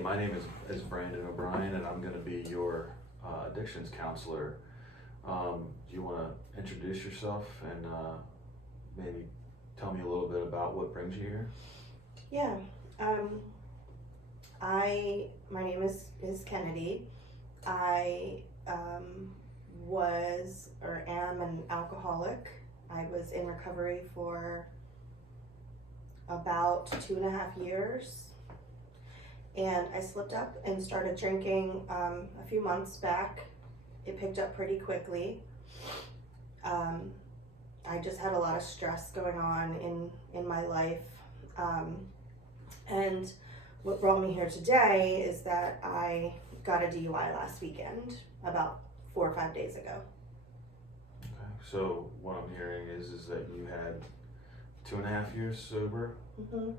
Hey, my name is Brandon O'Brien, and I'm going to be your addictions counselor. Do you want to introduce yourself and maybe tell me a little bit about what brings you here? Yeah. My name is Kennedy. I was or am an alcoholic. I was in recovery for about 2.5 years. And I slipped up and started drinking a few months back. It picked up pretty quickly. I just had a lot of stress going on in my life. And what brought me here today is that I got a DUI last weekend, about 4 or 5 days ago. Okay. So what I'm hearing is that you had 2.5 years sober. Mm-hmm.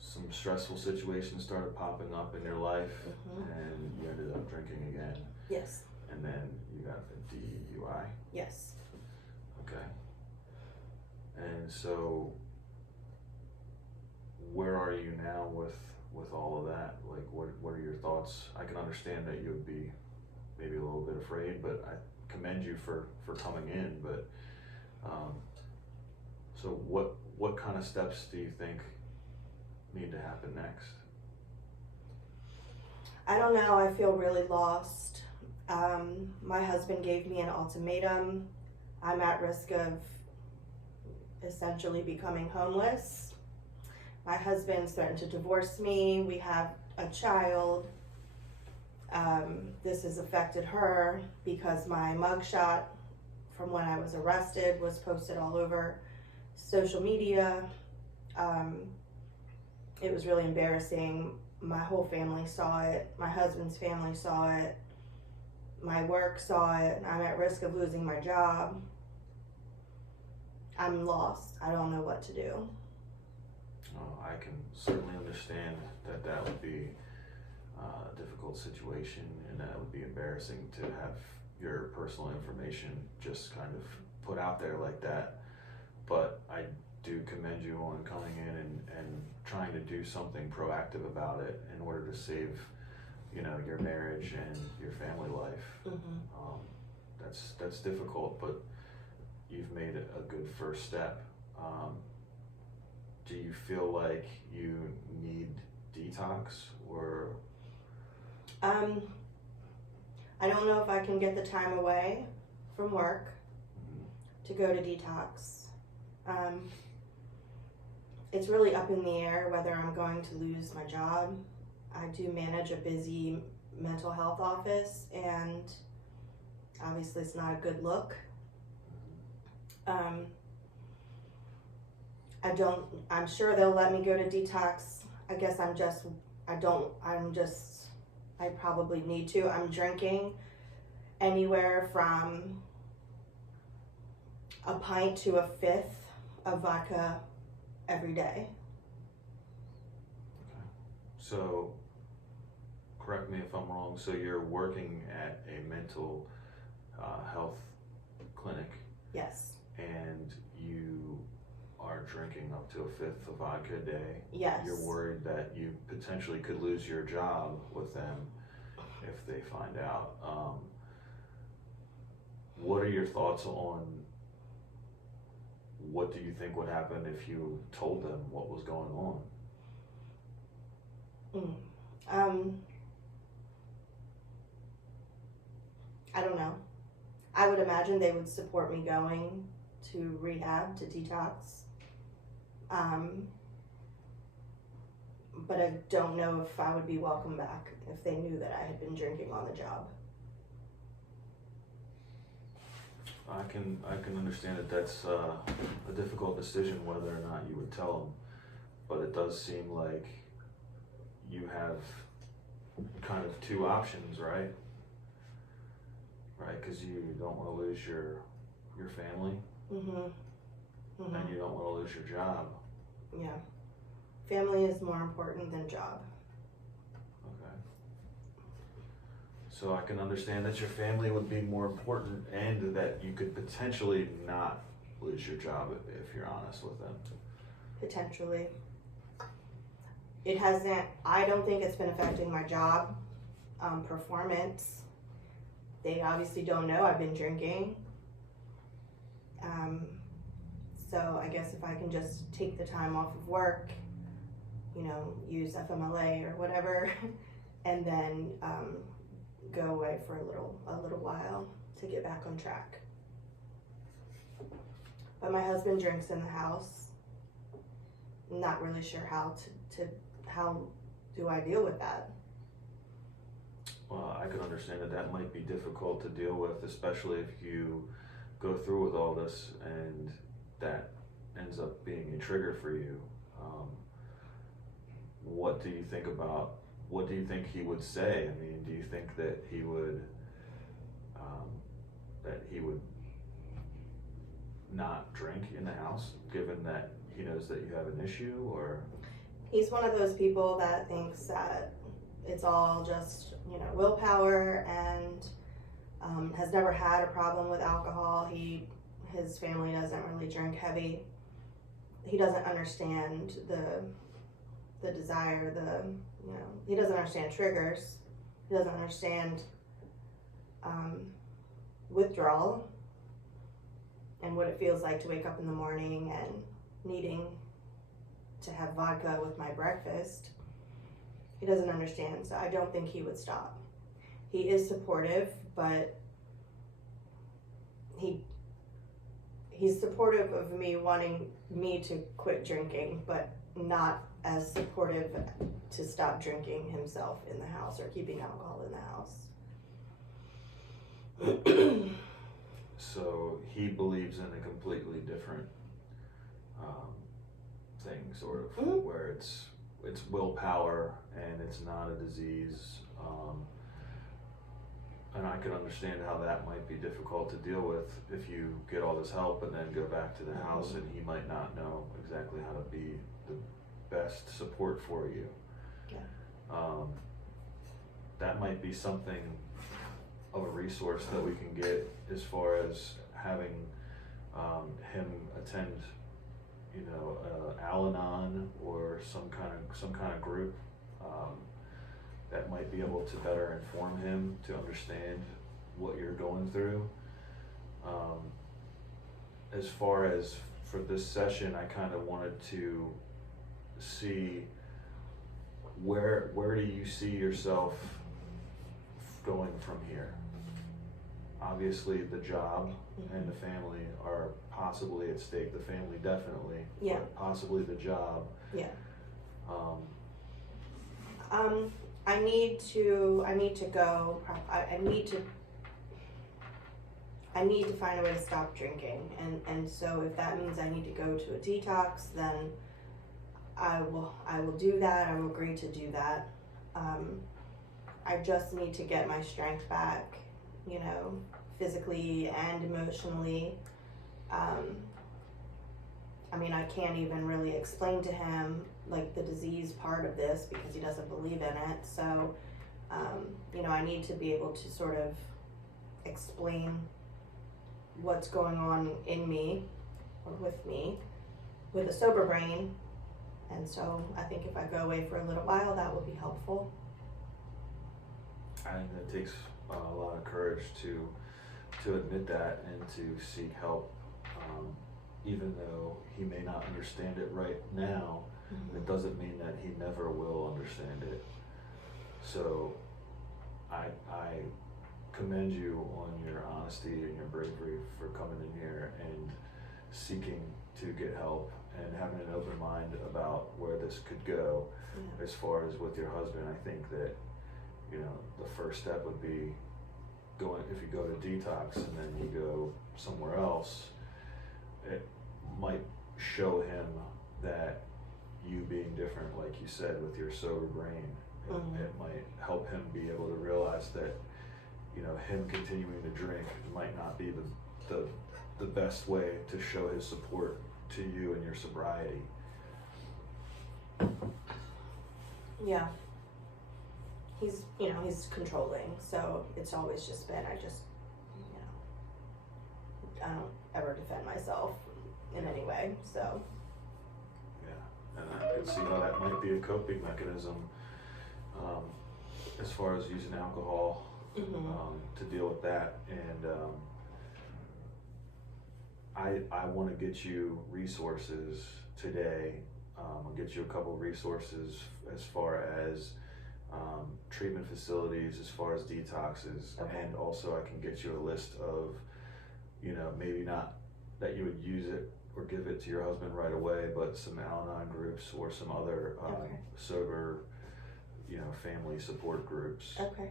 Some stressful situations started popping up in your life, Mm-hmm. and you ended up drinking again. Yes. And then you got the DUI. Yes. Okay. And so, where are you now with all of that? Like, what are your thoughts? I can understand that you would be maybe a little bit afraid, but I commend you for coming in. But so what kind of steps do you think need to happen next? I don't know. I feel really lost. My husband gave me an ultimatum. I'm at risk of essentially becoming homeless. My husband's threatened to divorce me. We have a child. This has affected her because my mugshot from when I was arrested was posted all over social media. It was really embarrassing. My whole family saw it. My husband's family saw it. My work saw it. I'm at risk of losing my job. I'm lost. I don't know what to do. Oh, I can certainly understand that would be a difficult situation, and that would be embarrassing to have your personal information just kind of put out there like that. But I do commend you on coming in and trying to do something proactive about it in order to save, your marriage and your family life. Mm-hmm. That's difficult, but you've made a good first step. Do you feel like you need detox or? I don't know if I can get the time away from work to go to detox. It's really up in the air whether I'm going to lose my job. I do manage a busy mental health office, and obviously it's not a good look. I'm sure they'll let me go to detox. I guess I probably need to. I'm drinking anywhere from a pint to a fifth of vodka every day. Okay. So, correct me if I'm wrong. So you're working at a mental health clinic. Yes. And you are drinking up to a fifth of vodka a day. Yes. You're worried that you potentially could lose your job with them if they find out. What are your thoughts on what do you think would happen if you told them what was going on? I don't know. I would imagine they would support me going to rehab, to detox. But I don't know if I would be welcome back if they knew that I had been drinking on the job. I can understand that that's a difficult decision whether or not you would tell them, but it does seem like you have kind of two options, right? Right, because you don't want to lose your family, and you don't want to lose your job. Yeah, family is more important than job. Okay. So I can understand that your family would be more important, and that you could potentially not lose your job if you're honest with them. Potentially. it hasn't, I don't think it's been affecting my job performance. They obviously don't know I've been drinking. So I guess if I can just take the time off of work, you know, use FMLA or whatever, and then go away for a little while to get back on track. But my husband drinks in the house. I'm not really sure how do I deal with that? Well, I can understand that might be difficult to deal with, especially if you go through with all this and that ends up being a trigger for you. What do you think he would say? I mean, do you think that he would not drink in the house, given that he knows that you have an issue? Or he's one of those people that thinks that it's all just, you know, willpower, and has never had a problem with alcohol. His family doesn't really drink heavy. He doesn't understand the desire, you know, he doesn't understand triggers. He doesn't understand withdrawal and what it feels like to wake up in the morning and needing to have vodka with my breakfast. He doesn't understand, so I don't think he would stop. He is supportive, but he's supportive of me wanting me to quit drinking, but not as supportive to stop drinking himself in the house or keeping alcohol in the house. So he believes in a completely different thing, sort of, Mm-hmm. where it's willpower and it's not a disease. And I can understand how that might be difficult to deal with if you get all this help and then go back to the Mm-hmm. house and he might not know exactly how to be the best support for you. Yeah. That might be something of a resource that we can get, as far as having him attend, you know, Al-Anon or some kind of group that might be able to better inform him to understand what you're going through. As far as for this session, I kind of wanted to see where do you see yourself going from here? Obviously the job and the family are possibly at stake. The family definitely, Yeah. but possibly the job. Yeah. I need to go. I need to find a way to stop drinking, and so if that means I need to go to a detox, then I will do that. I will agree to do that. I just need to get my strength back, you know, physically and emotionally. I mean, I can't even really explain to him like the disease part of this because he doesn't believe in it. So, you know, I need to be able to sort of explain what's going on in me or with me with a sober brain. And so I think if I go away for a little while, that would be helpful. I think that takes a lot of courage to admit that and to seek help, even though he may not understand it right now. It doesn't mean that he never will understand it. So I commend you on your honesty and your bravery for coming in here and seeking to get help and having an open mind about where this could go. Yeah. As far as with your husband, I think that, you know, the first step would be going, if you go to detox and then you go somewhere else, it might show him that you being different, like you said, with your sober brain, it might help him be able to realize that, you know, him continuing to drink might not be the best way to show his support to you and your sobriety. Yeah. He's, you know, he's controlling, so it's always just been, I don't ever defend myself in any way, so. Yeah, and I can see how that that might be a coping mechanism, as far as using alcohol, to deal with that. And I want to get you resources today. I'll get you a couple of resources as far as treatment facilities, as far as detoxes, Okay. and also I can get you a list of, you know, maybe not that you would use it or give it to your husband right away, but some Al-Anon groups or some other Okay. sober, you know, family support groups. Okay,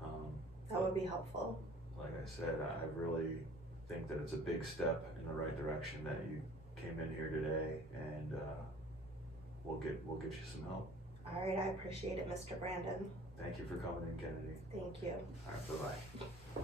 Um, that would be helpful. like I said, I really think that it's a big step in the right direction that you came in here today, and we'll get you some help. All right, I appreciate it, Mr. Brandon. Thank you for coming in, Kennedy. Thank you. All right, bye-bye.